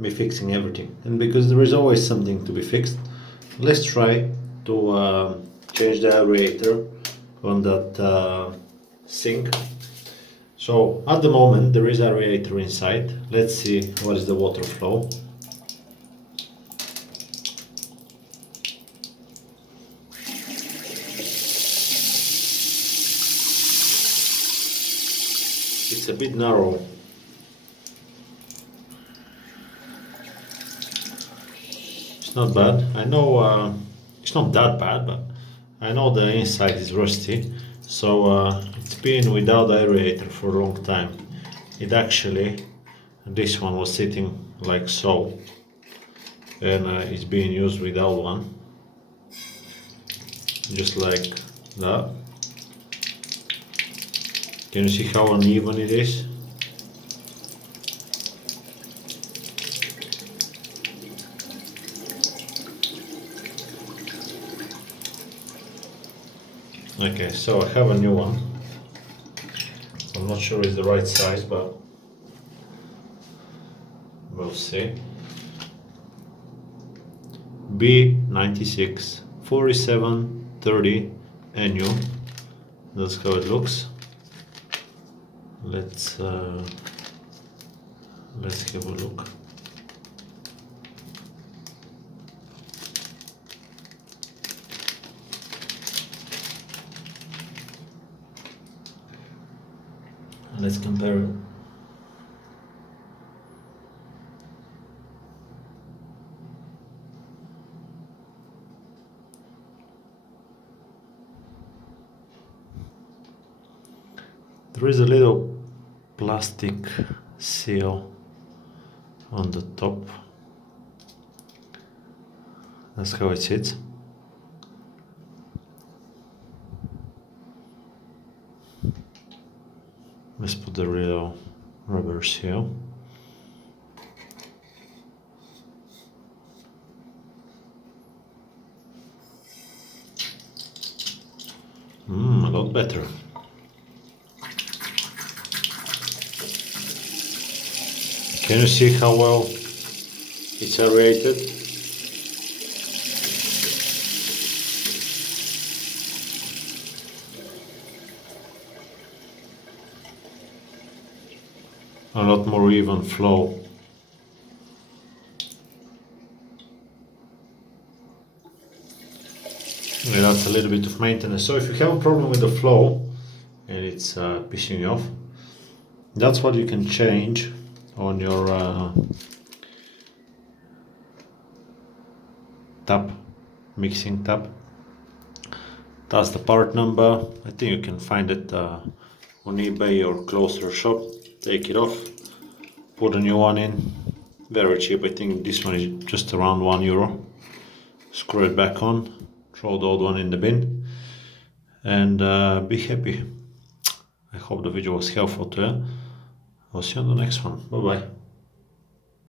be fixing everything. And because there is always something to be fixed, let's try to change the aerator on that sink. So at the moment there is aerator inside. Let's see what is the water flow. It's a bit narrow. It's not bad. I know it's not that bad, but I know the inside is rusty. So it's been without aerator for a long time. It actually, this one was sitting like so, and it's being used without one, just like that. Can you see how uneven it is? Okay, so I have a new one. I'm not sure it's the right size, but we'll see. B96 4730 NU. That's how it looks. Let's have a look. Let's compare it. There is a little plastic seal on the top. That's how it sits. Let's put the real rubber seal. A lot better. Can you see how well it's aerated? A lot more even flow. Yeah, that's a little bit of maintenance. So if you have a problem with the flow and it's pissing you off, that's what you can change on your tap, mixing tap. That's the part number. I think you can find it on eBay or closer shop. Take it off, put a new one in, very cheap. I think this one is just around €1. Screw it back on, throw the old one in the bin, and be happy. I hope the video was helpful to you. I'll see you on the next one. Bye bye.